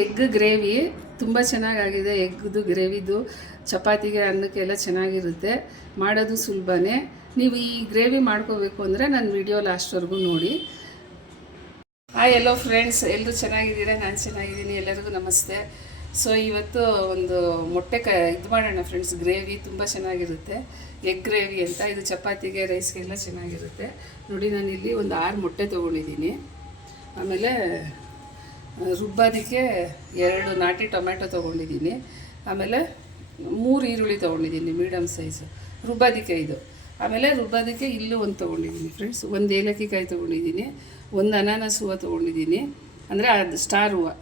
Egg gravy ತುಂಬ ಚೆನ್ನಾಗಾಗಿದೆ. ಎಗ್ದು ಗ್ರೇವಿದು ಚಪಾತಿಗೆ ಅನ್ನಕ್ಕೆಲ್ಲ ಚೆನ್ನಾಗಿರುತ್ತೆ. ಮಾಡೋದು ಸುಲಭನೇ. ನೀವು ಈ ಗ್ರೇವಿ ಮಾಡ್ಕೋಬೇಕು ಅಂದರೆ ನನ್ನ ವಿಡಿಯೋ ಲಾಸ್ಟ್ವರೆಗೂ ನೋಡಿ. ಎಲ್ಲೋ ಫ್ರೆಂಡ್ಸ್, ಎಲ್ಲರೂ ಚೆನ್ನಾಗಿದ್ದೀರಾ? ನಾನು ಚೆನ್ನಾಗಿದ್ದೀನಿ. ಎಲ್ಲರಿಗೂ ನಮಸ್ತೆ. ಸೊ ಇವತ್ತು ಒಂದು ಮೊಟ್ಟೆ ಇದು ಮಾಡೋಣ ಫ್ರೆಂಡ್ಸ್. ಗ್ರೇವಿ ತುಂಬ ಚೆನ್ನಾಗಿರುತ್ತೆ, ಎಗ್ ಗ್ರೇವಿ ಅಂತ. ಇದು ಚಪಾತಿಗೆ ರೈಸ್ಗೆಲ್ಲ ಚೆನ್ನಾಗಿರುತ್ತೆ. ನೋಡಿ, ನಾನಿಲ್ಲಿ ಒಂದು 6 ಮೊಟ್ಟೆ ತೊಗೊಂಡಿದ್ದೀನಿ. ಆಮೇಲೆ ರುಬ್ಬೋದಕ್ಕೆ 2 ನಾಟಿ ಟೊಮೆಟೊ ತೊಗೊಂಡಿದ್ದೀನಿ. ಆಮೇಲೆ 3 ಈರುಳ್ಳಿ ತೊಗೊಂಡಿದ್ದೀನಿ, ಮೀಡಿಯಮ್ ಸೈಜು ರುಬ್ಬೋದಕ್ಕೆ ಇದು. ಆಮೇಲೆ ರುಬ್ಬೋದಕ್ಕೆ ಇಲ್ಲೂ ಒಂದು ತೊಗೊಂಡಿದ್ದೀನಿ ಫ್ರೆಂಡ್ಸ್. 1 ಏಲಕ್ಕಿಕಾಯಿ ತೊಗೊಂಡಿದ್ದೀನಿ, 1 ಅನಾನಸ್ ಹೂವು ತೊಗೊಂಡಿದ್ದೀನಿ, ಅಂದರೆ ಅದು ಸ್ಟಾರ್ ಹೂವು.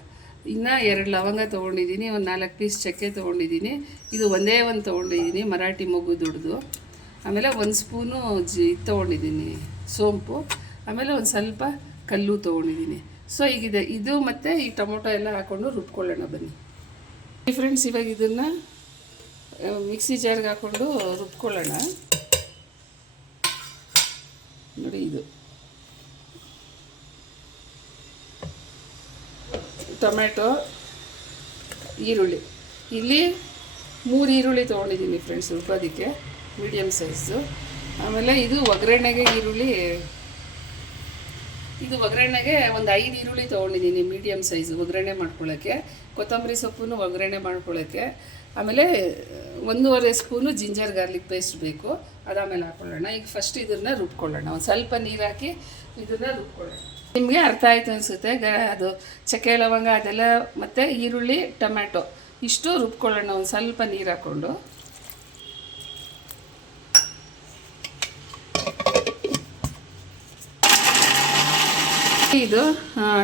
ಇನ್ನು 2 ಲವಂಗ ತೊಗೊಂಡಿದ್ದೀನಿ, ಒಂದು 4 ಪೀಸ್ ಚಕ್ಕೆ ತೊಗೊಂಡಿದ್ದೀನಿ. ಇದು ಒಂದೇ ಒಂದು ತೊಗೊಂಡಿದ್ದೀನಿ, ಮರಾಠಿ ಮೊಗ್ಗು ದೊಡ್ಡದು. ಆಮೇಲೆ 1 ಸ್ಪೂನು ಇದು ತೊಗೊಂಡಿದ್ದೀನಿ, ಸೋಂಪು. ಆಮೇಲೆ ಒಂದು ಸ್ವಲ್ಪ ಕಲ್ಲು ತೊಗೊಂಡಿದ್ದೀನಿ. ಸೊ ಈಗಿದೆ ಇದು, ಮತ್ತು ಈ ಟೊಮೊಟೊ ಎಲ್ಲ ಹಾಕ್ಕೊಂಡು ರುಬ್ಕೊಳ್ಳೋಣ ಬನ್ನಿ ಫ್ರೆಂಡ್ಸ್. ಇವಾಗ ಇದನ್ನು ಮಿಕ್ಸಿ ಜಾರ್ಗೆ ಹಾಕ್ಕೊಂಡು ರುಬ್ಕೊಳ್ಳೋಣ. ನೋಡಿ, ಇದು ಟೊಮೆಟೊ, ಈರುಳ್ಳಿ. ಇಲ್ಲಿ 3 ಈರುಳ್ಳಿ ತೊಗೊಂಡಿದ್ದೀನಿ ಫ್ರೆಂಡ್ಸ್ ರುಬ್ಬೋದಕ್ಕೆ, ಮೀಡಿಯಮ್ ಸೈಜು. ಆಮೇಲೆ ಇದು ಒಗ್ಗರಣೆಗೆ ಈರುಳ್ಳಿ. ಇದು ಒಗ್ಗರಣೆಗೆ ಒಂದು 5 ಈರುಳ್ಳಿ ತೊಗೊಂಡಿದ್ದೀನಿ, ಮೀಡಿಯಮ್ ಸೈಜು, ಒಗ್ಗರಣೆ ಮಾಡ್ಕೊಳ್ಳೋಕ್ಕೆ. ಕೊತ್ತಂಬರಿ ಸೊಪ್ಪನ್ನು ಒಗ್ಗರಣೆ ಮಾಡ್ಕೊಳ್ಳೋಕ್ಕೆ. ಆಮೇಲೆ 1.5 ಸ್ಪೂನು ಜಿಂಜರ್ ಗಾರ್ಲಿಕ್ ಪೇಸ್ಟ್ ಬೇಕು, ಅದಾಮೇಲೆ ಹಾಕ್ಕೊಳ್ಳೋಣ. ಈಗ ಫಸ್ಟ್ ಇದನ್ನು ರುಬ್ಕೊಳ್ಳೋಣ. ಒಂದು ಸ್ವಲ್ಪ ನೀರು ಹಾಕಿ ಇದನ್ನು ರುಬ್ಕೊಳ್ಳೋಣ. ನಿಮಗೆ ಅರ್ಥ ಆಯಿತು ಅನಿಸುತ್ತೆ. ಅದು ಚಕ್ಕೆ ಲವಂಗ ಅದೆಲ್ಲ ಮತ್ತು ಈರುಳ್ಳಿ ಟೊಮ್ಯಾಟೊ ಇಷ್ಟು ರುಬ್ಕೊಳ್ಳೋಣ ಒಂದು ಸ್ವಲ್ಪ ನೀರು ಹಾಕ್ಕೊಂಡು. ಇದು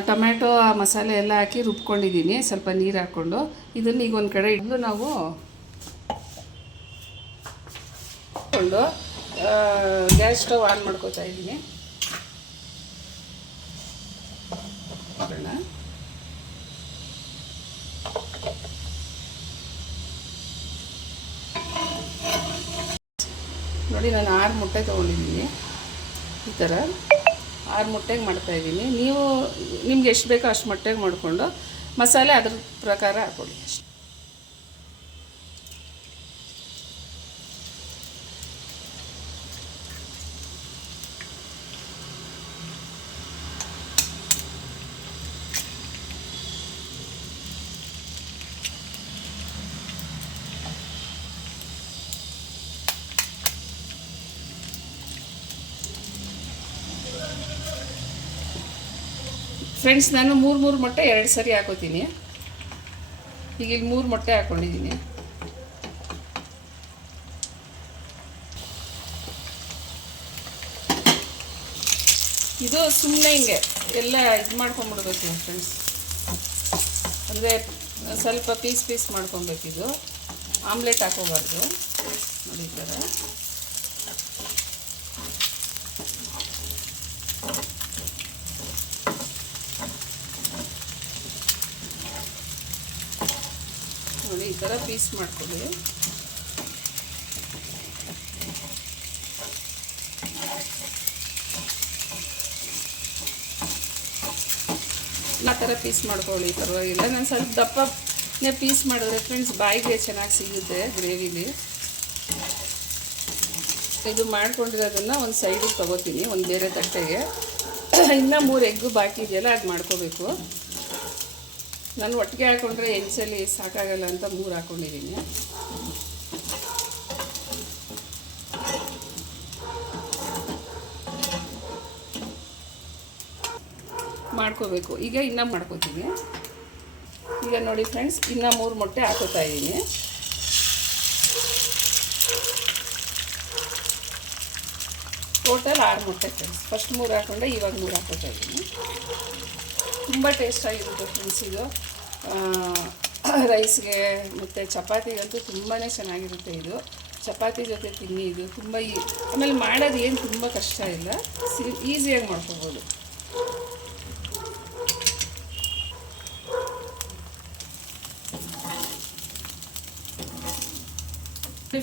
ಟೊಮ್ಯಾಟೊ ಮಸಾಲೆ ಎಲ್ಲ ಹಾಕಿ ರುಬ್ಕೊಂಡಿದ್ದೀನಿ, ಸ್ವಲ್ಪ ನೀರು ಹಾಕ್ಕೊಂಡು. ಇದನ್ನು ಈಗ ಒಂದು ಕಡೆ ಇಟ್ಟು ನಾವು ಗ್ಯಾಸ್ ಸ್ಟವ್ ಆನ್ ಮಾಡ್ಕೋತಾ ಇದ್ದೀನಿ. ನೋಡಿ, ನಾನು 6 ಮೊಟ್ಟೆ ತೊಗೊಂಡಿದ್ದೀನಿ. ಈ ಥರ 6 ಮೊಟ್ಟೆಗೆ ಮಾಡ್ತಾಯಿದ್ದೀನಿ. ನೀವು ನಿಮ್ಗೆ ಎಷ್ಟು ಬೇಕೋ ಅಷ್ಟು ಮೊಟ್ಟೆಗೆ ಮಾಡಿಕೊಂಡು ಮಸಾಲೆ ಅದ್ರ ಪ್ರಕಾರ ಹಾಕ್ಕೊಳ್ಳಿ ಅಷ್ಟೆ. ಫ್ರೆಂಡ್ಸ್, ನಾನು 3 ಮೊಟ್ಟೆ 2 ಸರಿ ಹಾಕೋತೀನಿ. ಈಗ ಇಲ್ಲಿ 3 ಮೊಟ್ಟೆ ಹಾಕ್ಕೊಂಡಿದ್ದೀನಿ. ಇದು ಸುಮ್ಮನೆ ಹಿಂಗೆ ಎಲ್ಲ ಇದು ಮಾಡ್ಕೊಂಬಿಡ್ಬೇಕು ಫ್ರೆಂಡ್ಸ್. ಅಂದರೆ ಸ್ವಲ್ಪ ಪೀಸ್ ಮಾಡ್ಕೊಬೇಕಿದು, ಆಮ್ಲೆಟ್ ಹಾಕೋಬಾರ್ದು. ನೋಡಿ, ಈ ಥರ ನೋಡಿ, ಈ ಥರ ಪೀಸ್ ಮಾಡ್ಕೊಳ್ಳಿ. ಆ ಥರ ಪೀಸ್ ಮಾಡ್ಕೊಳ್ಳಿ, ಪರವಾಗಿಲ್ಲ. ನಾನು ಸ್ವಲ್ಪ ದಪ್ಪನೇ ಪೀಸ್ ಮಾಡಿದ್ರೆ ಫ್ರೆಂಡ್ಸ್ ಬಾಯಿಗೆ ಚೆನ್ನಾಗಿ ಸಿಗುತ್ತೆ ಗ್ರೇವಿಲಿ. ಇದು ಮಾಡ್ಕೊಂಡಿರೋದನ್ನು ಒಂದು ಸೈಡಿಗೆ ತೊಗೋತೀನಿ, ಒಂದು ಬೇರೆ ತಟ್ಟೆಗೆ. ಇನ್ನೂ 3 ಎಗ್ಗು ಬಾಕಿ ಇದೆಯಲ್ಲ, ಅದು ಮಾಡ್ಕೋಬೇಕು. ನಾನು ಒಟ್ಟಿಗೆ ಹಾಕ್ಕೊಂಡ್ರೆ ಹೆಂಚಲ್ಲಿ ಸಾಕಾಗಲ್ಲ ಅಂತ 3 ಹಾಕ್ಕೊಂಡಿದ್ದೀನಿ. ಮಾಡ್ಕೋಬೇಕು. ಈಗ ಇನ್ನೂ ಮಾಡ್ಕೋತೀನಿ. ಈಗ ನೋಡಿ ಫ್ರೆಂಡ್ಸ್, ಇನ್ನೂ 3 ಮೊಟ್ಟೆ ಹಾಕೋತಾ ಇದ್ದೀನಿ. ಟೋಟಲ್ 6 ಮೊಟ್ಟೆ ಫ್ರೆಂಡ್ಸ್. ಫಸ್ಟ್ 3 ಹಾಕ್ಕೊಂಡೆ, ಇವಾಗ 3 ಹಾಕೋತಾ ಇದ್ದೀನಿ. ತುಂಬ ಟೇಸ್ಟಾಗಿರುತ್ತೆ ಫ್ರೆಂಡ್ಸ್ ಇದು. ರೈಸ್ಗೆ ಮತ್ತು ಚಪಾತಿಗಂತೂ ತುಂಬಾ ಚೆನ್ನಾಗಿರುತ್ತೆ ಇದು. ಚಪಾತಿ ಜೊತೆ ತಿನ್ನಿ, ಇದು ತುಂಬ ಆಮೇಲೆ ಮಾಡೋದು ಏನು ತುಂಬ ಕಷ್ಟ ಇಲ್ಲ, ಈಸಿಯಾಗಿ ಮಾಡ್ಕೋಬೋದು.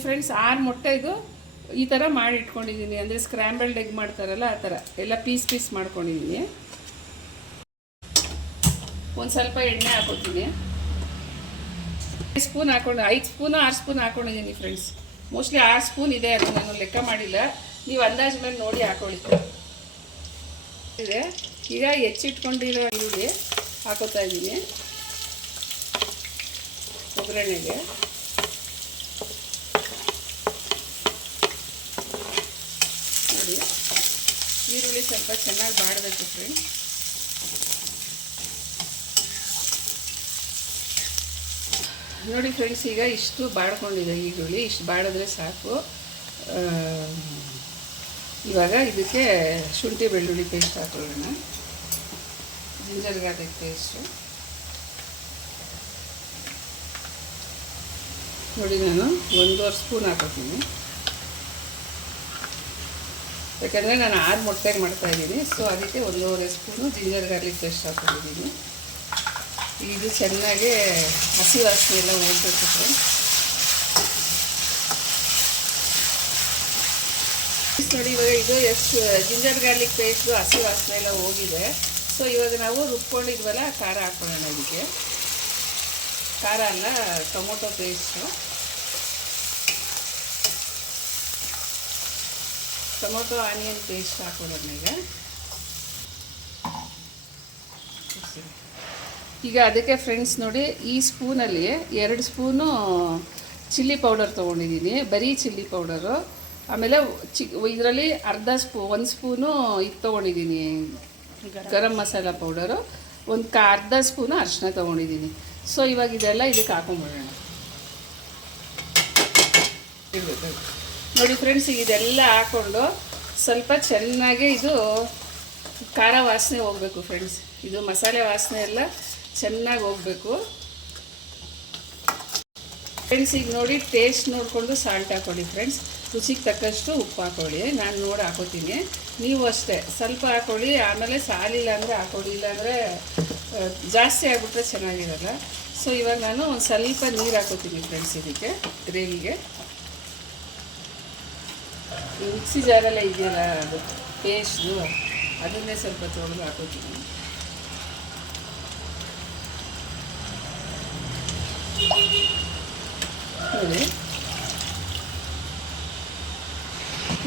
ಫ್ರೆಂಡ್ಸ್, 6 ಮೊಟ್ಟೆ ಇದು ಈ ಥರ ಮಾಡಿ ಇಟ್ಕೊಂಡಿದ್ದೀನಿ. ಅಂದರೆ ಸ್ಕ್ರ್ಯಾಂಬಲ್ಡ್ ಎಗ್ ಮಾಡ್ತಾರಲ್ಲ ಆ ಥರ ಎಲ್ಲ ಪೀಸ್ ಮಾಡ್ಕೊಂಡಿದ್ದೀನಿ. ಒಂದು ಸ್ವಲ್ಪ ಎಣ್ಣೆ ಹಾಕೋತೀನಿ. 5 ಸ್ಪೂನ್ ಹಾಕೊಂಡು 5 ಸ್ಪೂನು 6 ಸ್ಪೂನ್ ಹಾಕೊಂಡಿದ್ದೀನಿ ಫ್ರೆಂಡ್ಸ್. ಮೋಸ್ಟ್ಲಿ 6 ಸ್ಪೂನ್ ಇದೆ, ಅದು ನಾನು ಲೆಕ್ಕ ಮಾಡಿಲ್ಲ. ನೀವು ಅಂದಾಜು ಮೇಲೆ ನೋಡಿ ಹಾಕೊಳ್ಳಿ ಇದೆ. ಈಗ ಹೆಚ್ಚಿಟ್ಕೊಂಡಿರೋ ಈರುಳ್ಳಿ ಹಾಕೋತಾ ಇದ್ದೀನಿ ಒಗ್ಗರಣೆಗೆ. ನೋಡಿ ಈರುಳ್ಳಿ ಸ್ವಲ್ಪ ಚೆನ್ನಾಗಿ ಬಾಡಬೇಕು ಫ್ರೆಂಡ್ಸ್. ನೋಡಿ ಫ್ರೆಂಡ್ಸ್, ಈಗ ಇಷ್ಟು ಬಾಡ್ಕೊಂಡಿದೆ ಈರುಳ್ಳಿ. ಇಷ್ಟು ಬಾಡಿದ್ರೆ ಸಾಕು. ಇವಾಗ ಇದಕ್ಕೆ ಶುಂಠಿ ಬೆಳ್ಳುಳ್ಳಿ ಪೇಸ್ಟ್ ಹಾಕೊಳ್ಳೋಣ. ಜಿಂಜರ್ ಗಾರ್ಲಿಕ್ ಪೇಸ್ಟು ನೋಡಿ ನಾನು 1.5 ಸ್ಪೂನ್ ಹಾಕೋತೀನಿ. ಯಾಕಂದರೆ ನಾನು 6 ಮೊಟ್ಟೆಗೆ ಮಾಡ್ತಾಯಿದ್ದೀನಿ. ಸೊ ಅದಕ್ಕೆ 1.5 ಸ್ಪೂನು ಜಿಂಜರ್ ಗಾರ್ಲಿಕ್ ಪೇಸ್ಟ್ ಹಾಕೊಂಡಿದ್ದೀನಿ. ಇದು ಚೆನ್ನಾಗಿ ಹಸಿ ವಾಸನೆ ಎಲ್ಲ ಹೋಗ್ಬೇಕು ಫ್ರೆಂಡ್ಸ್. ನೋಡಿ ಇವಾಗ ಇದು ಎಷ್ಟು ಜಿಂಜರ್ ಗಾರ್ಲಿಕ್ ಪೇಸ್ಟು ಹಸಿ ವಾಸನೆ ಎಲ್ಲ ಹೋಗಿದೆ. ಸೊ ಇವಾಗ ನಾವು ರುಬ್ಕೊಂಡಿದ್ವಲ್ಲ ಖಾರ ಹಾಕೊಳ್ಳೋಣ. ಇದಕ್ಕೆ ಖಾರ ಅಲ್ಲ, tomato paste. Tomato onion paste ಹಾಕೊಳ್ಳೋಣ ಈಗ ಅದಕ್ಕೆ ಫ್ರೆಂಡ್ಸ್ ನೋಡಿ, ಈ ಸ್ಪೂನಲ್ಲಿ 2 ಸ್ಪೂನು ಚಿಲ್ಲಿ ಪೌಡರ್ ತೊಗೊಂಡಿದ್ದೀನಿ, ಬರೀ ಚಿಲ್ಲಿ ಪೌಡರು. ಆಮೇಲೆ ಇದರಲ್ಲಿ 1 ಸ್ಪೂನು ಇದು ತೊಗೊಂಡಿದ್ದೀನಿ ಗರಂ ಮಸಾಲ ಪೌಡರು, ಅರ್ಧ ಸ್ಪೂನು ಅರಿಶಿನ ತೊಗೊಂಡಿದ್ದೀನಿ. ಸೊ ಇವಾಗ ಇದೆಲ್ಲ ಇದಕ್ಕೆ ಹಾಕೊಂಡ್ಬಿಡೋಣ. ನೋಡಿ ಫ್ರೆಂಡ್ಸ್, ಇದೆಲ್ಲ ಹಾಕ್ಕೊಂಡು ಸ್ವಲ್ಪ ಚೆನ್ನಾಗಿ ಇದು ಖಾರ ವಾಸನೆ ಹೋಗಬೇಕು ಫ್ರೆಂಡ್ಸ್. ಇದು ಮಸಾಲೆ ವಾಸನೆ ಎಲ್ಲ ಚೆನ್ನಾಗಿ ಹೋಗಬೇಕು ಫ್ರೆಂಡ್ಸ್. ಈಗ ನೋಡಿ ಟೇಸ್ಟ್ ನೋಡಿಕೊಂಡು ಸಾಲ್ಟ್ ಹಾಕೊಳ್ಳಿ ಫ್ರೆಂಡ್ಸ್. ರುಚಿಗೆ ತಕ್ಕಷ್ಟು ಉಪ್ಪು ಹಾಕೊಳ್ಳಿ. ನಾನು ನೋಡಿ ಹಾಕೋತೀನಿ, ನೀವು ಅಷ್ಟೇ ಸ್ವಲ್ಪ ಹಾಕೊಳ್ಳಿ. ಆಮೇಲೆ ಸಾಲಿಲ್ಲ ಅಂದರೆ ಹಾಕೊಳ್ಳಿ, ಇಲ್ಲಾಂದರೆ ಜಾಸ್ತಿ ಆಗಿಬಿಟ್ರೆ ಚೆನ್ನಾಗಿರಲ್ಲ. ಸೊ ಇವಾಗ ನಾನು ಒಂದು ಸ್ವಲ್ಪ ನೀರು ಹಾಕೋತೀನಿ ಫ್ರೆಂಡ್ಸ್ ಇದಕ್ಕೆ ಗ್ರೇವಿಗೆ. ಮಿಕ್ಸಿ ಜಾರೆಲ್ಲ ಇದೆಯಲ್ಲ ಅದು ಪೇಸ್ಟು, ಅದನ್ನೇ ಸ್ವಲ್ಪ ತೊಳೆದು ಹಾಕೋತೀನಿ. ನೋಡಿ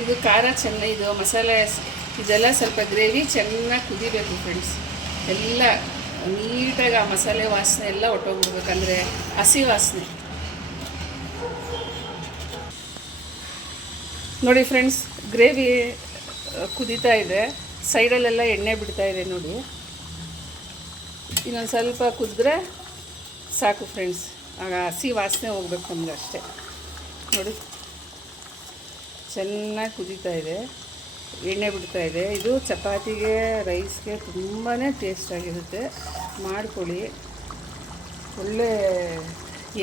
ಇದು ಖಾರ ಇದು ಮಸಾಲೆ ಇದೆಲ್ಲ ಸ್ವಲ್ಪ ಗ್ರೇವಿ ಚೆನ್ನಾಗಿ ಕುದಿಬೇಕು ಫ್ರೆಂಡ್ಸ್. ಎಲ್ಲ ನೀಟಾಗಿ ಆ ಮಸಾಲೆ ವಾಸನೆ ಎಲ್ಲ ಹೊಟ್ಟೋಗ್ಬಿಡ್ಬೇಕಂದ್ರೆ ಹಸಿ ವಾಸನೆ. ನೋಡಿ ಫ್ರೆಂಡ್ಸ್, ಗ್ರೇವಿ ಕುದೀತಾ ಇದೆ, ಸೈಡಲ್ಲೆಲ್ಲ ಎಣ್ಣೆ ಬಿಡ್ತಾ ಇದೆ ನೋಡಿ. ಇನ್ನೊಂದು ಸ್ವಲ್ಪ ಕುದಿದ್ರೆ ಸಾಕು ಫ್ರೆಂಡ್ಸ್. ಆಗ ಹಸಿ ವಾಸನೆ ಹೋಗ್ಬೇಕು ನಮ್ಗೆ ಅಷ್ಟೇ. ನೋಡಿ ಚೆನ್ನಾಗಿ ಕುದೀತಾ ಇದೆ, ಎಣ್ಣೆ ಬಿಡ್ತಾ ಇದೆ. ಇದು ಚಪಾತಿಗೆ ರೈಸ್ಗೆ ತುಂಬಾ ಟೇಸ್ಟಾಗಿರುತ್ತೆ, ಮಾಡ್ಕೊಳ್ಳಿ. ಒಳ್ಳೆ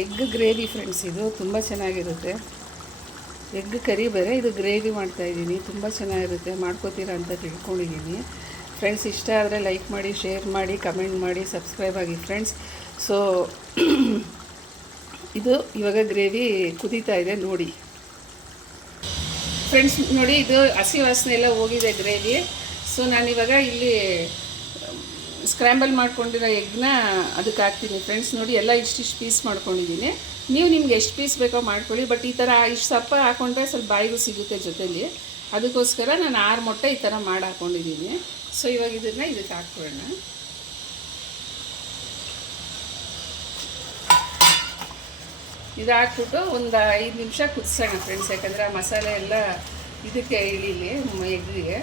ಎಗ್ ಗ್ರೇವಿ ಫ್ರೆಂಡ್ಸ್, ಇದು ತುಂಬ ಚೆನ್ನಾಗಿರುತ್ತೆ. ಎಗ್ ಕರಿ ಬೇರೆ, ಇದು ಗ್ರೇವಿ ಮಾಡ್ತಾಯಿದ್ದೀನಿ, ತುಂಬ ಚೆನ್ನಾಗಿರುತ್ತೆ. ಮಾಡ್ಕೋತೀರಾ ಅಂತ ತಿಳ್ಕೊಂಡಿದ್ದೀನಿ ಫ್ರೆಂಡ್ಸ್. ಇಷ್ಟ ಆದರೆ ಲೈಕ್ ಮಾಡಿ, ಶೇರ್ ಮಾಡಿ, ಕಮೆಂಟ್ ಮಾಡಿ, ಸಬ್ಸ್ಕ್ರೈಬ್ ಆಗಿ ಫ್ರೆಂಡ್ಸ್. ಸೊ ಇದು ಇವಾಗ ಗ್ರೇವಿ ಕುದೀತಾ ಇದೆ ನೋಡಿ ಫ್ರೆಂಡ್ಸ್. ನೋಡಿ ಇದು ಹಸಿ ವಾಸನೆ ಎಲ್ಲ ಹೋಗಿದೆ ಗ್ರೇವಿ. ಸೊ ನಾನಿವಾಗ ಇಲ್ಲಿ ಸ್ಕ್ರ್ಯಾಂಬಲ್ ಮಾಡ್ಕೊಂಡಿರೋ ಎಗ್ನ ಅದಕ್ಕೆ ಹಾಕ್ತೀನಿ ಫ್ರೆಂಡ್ಸ್. ನೋಡಿ ಎಲ್ಲ ಇಷ್ಟಿಷ್ಟು ಪೀಸ್ ಮಾಡ್ಕೊಂಡಿದ್ದೀನಿ. ನೀವು ನಿಮ್ಗೆ ಎಷ್ಟು ಪೀಸ್ ಬೇಕೋ ಮಾಡ್ಕೊಳ್ಳಿ. ಬಟ್ ಈ ಥರ ಇಷ್ಟು ಸಪ್ಪ ಹಾಕ್ಕೊಂಡ್ರೆ ಸ್ವಲ್ಪ ಬಾಯಿಗೂ ಸಿಗುತ್ತೆ ಜೊತೆಲಿ. ಅದಕ್ಕೋಸ್ಕರ ನಾನು 6 ಮೊಟ್ಟೆ ಈ ಥರ ಮಾಡಿ ಹಾಕ್ಕೊಂಡಿದ್ದೀನಿ. ಸೊ ಇವಾಗ ಇದನ್ನು ಇದಕ್ಕೆ ಹಾಕ್ಕೊಳ್ಳೋಣ. ಇದು ಹಾಕ್ಬಿಟ್ಟು ಒಂದು 5 ನಿಮಿಷ ಕುದಿಸೋಣ ಫ್ರೆಂಡ್ಸ್. ಯಾಕಂದರೆ ಆ ಮಸಾಲೆ ಎಲ್ಲ ಇದಕ್ಕೆ ಇಳೀಲಿ ಎಗ್ಗಿಗೆ.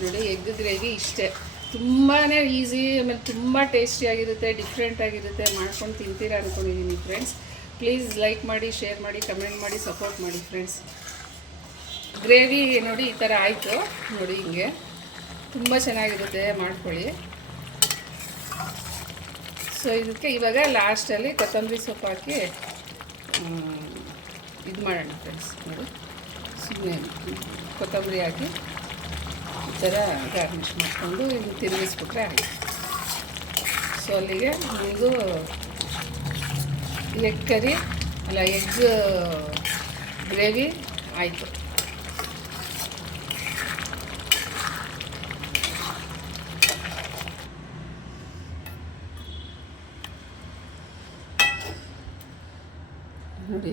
ನೋಡಿ ಎಗ್ ಗ್ರೇವಿ ಇಷ್ಟೇ, ತುಂಬಾ ಈಸಿ, ಆಮೇಲೆ ತುಂಬ ಟೇಸ್ಟಿಯಾಗಿರುತ್ತೆ, ಡಿಫ್ರೆಂಟಾಗಿರುತ್ತೆ. ಮಾಡ್ಕೊಂಡು ತಿಂತೀರಾ ಅಂದ್ಕೊಂಡಿದ್ದೀನಿ ಫ್ರೆಂಡ್ಸ್. ಪ್ಲೀಸ್ ಲೈಕ್ ಮಾಡಿ, ಶೇರ್ ಮಾಡಿ, ಕಮೆಂಟ್ ಮಾಡಿ, ಸಪೋರ್ಟ್ ಮಾಡಿ ಫ್ರೆಂಡ್ಸ್. ಗ್ರೇವಿ ನೋಡಿ ಈ ಥರ ಆಯಿತು ನೋಡಿ, ಹಿಂಗೆ ತುಂಬ ಚೆನ್ನಾಗಿರುತ್ತೆ, ಮಾಡ್ಕೊಳ್ಳಿ. ಸೊ ಇದಕ್ಕೆ ಇವಾಗ ಲಾಸ್ಟಲ್ಲಿ ಕೊತ್ತಂಬರಿ ಸೊಪ್ಪು ಹಾಕಿ ಇದು ಮಾಡೋಣ ಫ್ರೆಂಡ್ಸ್. ನೋಡಿ ಸುಮ್ಮನೆ ಕೊತ್ತಂಬರಿ ಹಾಕಿ ಈ ಥರ ಗಾರ್ನಿಷ್ ಮಾಡಿಕೊಂಡು ಇದು ತಿರುಗಿಸ್ಬಿಟ್ರೆ ಆಯಿತು. ಸೊ ಅಲ್ಲಿಗೆ ಇದು ಎಗ್ ಕರಿ ಅಲ್ಲ ಎಗ್ ಗ್ರೇವಿ ಆಯಿತು. ನೋಡಿ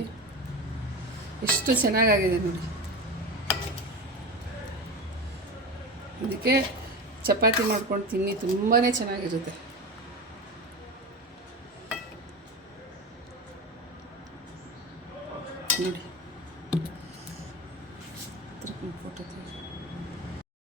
ಎಷ್ಟು ಚೆನ್ನಾಗಾಗಿದೆ ನೋಡಿ. ಇದಕ್ಕೆ ಚಪಾತಿ ಮಾಡ್ಕೊಂಡು ತಿನ್ನಿ, ತುಂಬಾ ಚೆನ್ನಾಗಿರುತ್ತೆ. ನೋಡಿ ಫೋಟೋ